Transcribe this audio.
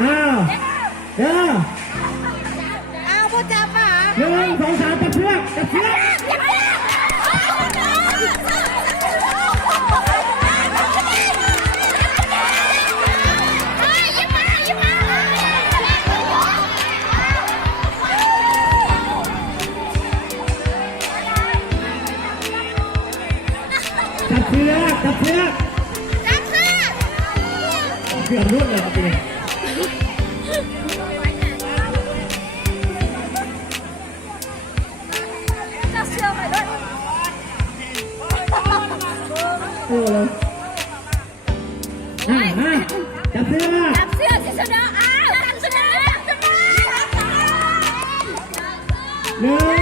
อ้าวเดี๋ยวเอาพ่อจับป่ะ1 2 3จับเชือกจับเชือกจับเชือกจับเชือกเกือบรุ่นเลยครับพี่โอ้เลยจับเสื้อที่สุดแล้วอ้าวจับเสื้อ1